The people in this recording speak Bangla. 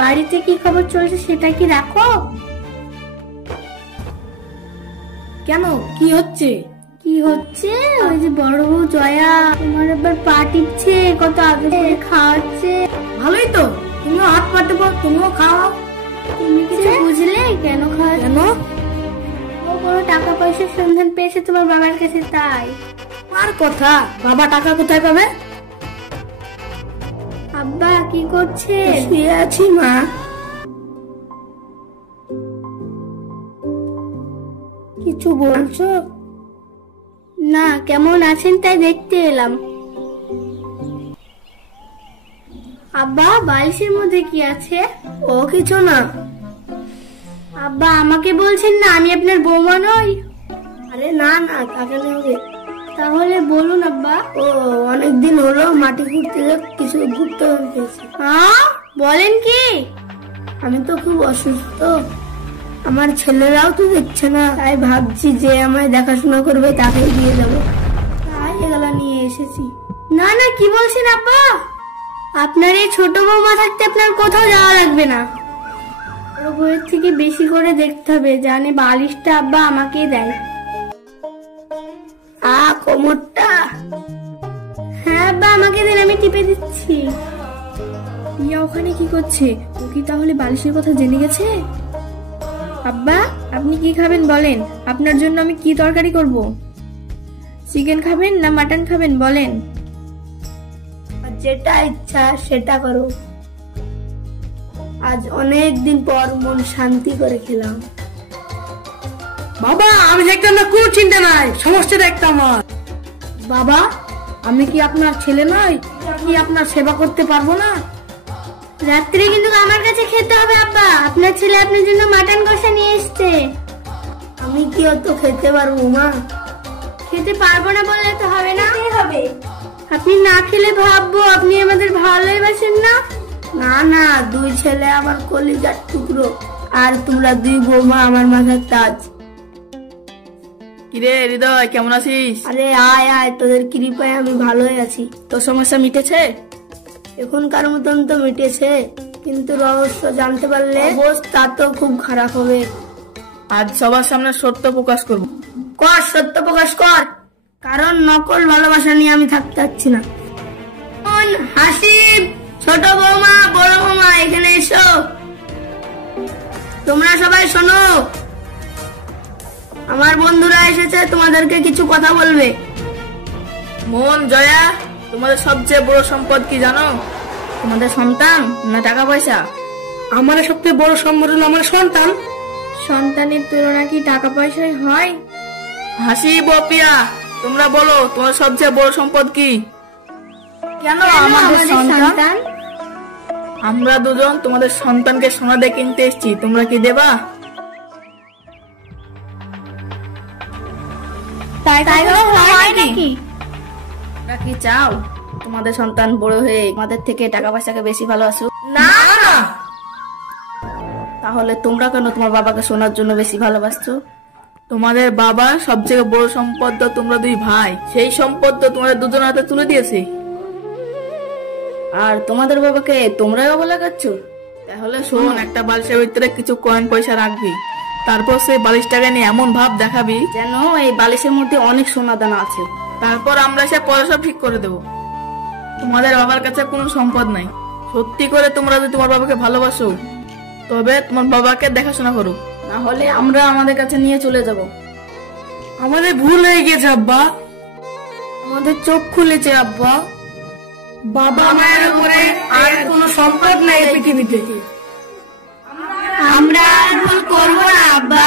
বাড়িতে কি খবর চলছে সেটা কি রাখো? কেন, কি হচ্ছে? কি হচ্ছে? ওই যে বড় বউ জয়া তোমার এবার পা টিপছে, কত আগে করে খাওয়াচ্ছে। ভালোই তো, তুমিও হাত পাতে পারো, তুমিও খাও। তুমি কিছু বুঝলে কেন খাওয়া? কেন? ও বড় টাকা পয়সার সন্ধান পেয়েছে তোমার বাবার কাছে, তাই। আর কথা, বাবা টাকা কোথায় পাবে? আব্বা কি করছে? শুয়ে আছি মা। কিছু বলছো? না, কেমন আছেন তাই দেখতে এলাম। আব্বা বালিশের মধ্যে কি আছে? ও কিছু না। আব্বা আমাকে বলছেন না আমি আপনার বৌমা নই? আরে না না, তাকে নেবে। তাহলে বলুন আব্বা। ও অনেকদিন হলো মাটি খুঁড়তে কিছু গুপ্ত পেয়েছি। হ্যাঁ, বলেন কি? আমি তো খুব অসুস্থ, আমার ছেলেরাও তো দেখছে না, তাই ভাবছি যে আমায় দেখাশোনা করবে তাকে দিয়ে যাবো, তাই এগুলা নিয়ে এসেছি। না না, কি বলছেন আব্বা? আপনার এই ছোট বৌমা থাকতে আপনার কোথাও যাওয়া লাগবে না। বড় বউয়ের থেকে বেশি করে দেখতে হবে, জানে বালিশটা আব্বা আমাকে দেয়। কোমরটা। হ্যাঁ আব্বা আমাকে দেন, আমি টিপে দিচ্ছি। ইয়া ওখানে কি করছে? ও কি তাহলে বালিশের কথা জেনে গেছে? আব্বা আপনি কি খাবেন বলেন, আপনার জন্য আমি কি তরকারি করব? চিকেন খাবেন না মাটন খাবেন বলেন? যেটা ইচ্ছা সেটা করো। আজ অনেক দিন পর মন শান্তি করে খেলাম। বাবা আমি দেখতাম না, কোনো চিন্তা নাই, সমস্যা দেখতাম আমার। বাবা আমি কি আপনার ছেলে নই? কি আপনার সেবা করতে পারবো না? রাত্রে কিন্তু আমার কাছে খেতে হবে আব্বা, আপনার ছেলে আপনার জন্য মাটন কষা নিয়ে এসছে। আমি কি অত খেতে পারবো মা? খেতে পারবো না বললে তো হবে না, হবে। আপনি না খেলে ভাববো আপনি আমাদের ভালোবাসেন না। না না, দুই ছেলে আমার কলিজার টুকরো, আর তোমরা দুই বৌমা আমার মাথার তাজ। কিরে হৃদয়, কেমন আছিস? আরে আয় আয়, তোদের কৃপায় আমি ভালোই আছি। তোর সমস্যা মিটেছে? এখনকার মতন তো মিটেছে, কিন্তু রহস্য জানতে পারলে অবস্থা তো খুব খারাপ হবে। আজ সবার সামনে সত্য প্রকাশ করব। কর, সত্য প্রকাশ কর, কারণ নকল ভালোবাসা নিয়ে আমি থাকতে পারছি না। হাসিব, ছোট বৌমা, বড় বৌমা এখানে এসো। তোমরা সবাই শোনো, আমার বন্ধুরা এসেছে, তোমাদেরকে কিছু কথা বলবে। মোহন, জয়া, তোমাদের সবচেয়ে বড় সম্পদ কি জানো? তোমাদের সন্তান না টাকা পয়সা? আমার সবচেয়ে বড় সম্পদ হলো আমার সন্তান। সন্তানের তুলনা কি টাকা পয়সায় হয়? হাসিব ও পিয়া, তোমরা বলো তোমার সবচেয়ে বড় সম্পদ কি? কেন আমাদের সন্তান? আমরা দুজন তোমাদের সন্তানকে সোনা দিয়ে কিনতে এসেছি, তোমরা কি দেবা? তাই হয় নাকি? তোমরা কি চাও তোমাদের সন্তান বড় হয়ে আমাদের থেকে টাকা পয়সাকে বেশি ভালোবাসুক? না না, তাহলে তোমরা কেন তোমার বাবাকে সোনার জন্য বেশি ভালোবাসছো? তোমাদের বাবা সবচেয়ে বড় সম্পদ তো তোমরা দুই ভাই, সেই সম্পদ তো তোমাদের দুজনের হাতে তুলে দিয়েছে, আর তোমাদের বাবাকে তোমরাই বাবা লাগাচ্ছ। তাহলে শোন, একটা বালিশের ভিতরে কিছু কয়েন পয়সা রাখবি, তারপর সেই বালিশটাকে নিয়ে এমন ভাব দেখাবি যেন এই বালিশের মধ্যে অনেক সোনা দানা আছে। তারপর আমরা সে পরে সব ঠিক করে দেবো। তোমাদের বাবার কাছে কোনো সম্পদ নাই। সত্যি করে তোমরা যদি তোমার বাবাকে ভালোবাসো তবে তোমার বাবাকে দেখাশোনা করো, না হলে আমরা আমাদের কাছে নিয়ে চলে যাব। আমাদের ভুল হয়ে গেছে আব্বা, আমাদের চোখ খুলেছে আব্বা। বাবা মায়ের উপরে আর কোনো সম্পদ নাই পৃথিবীতে। আমরা আর ভুল করবো না আব্বা।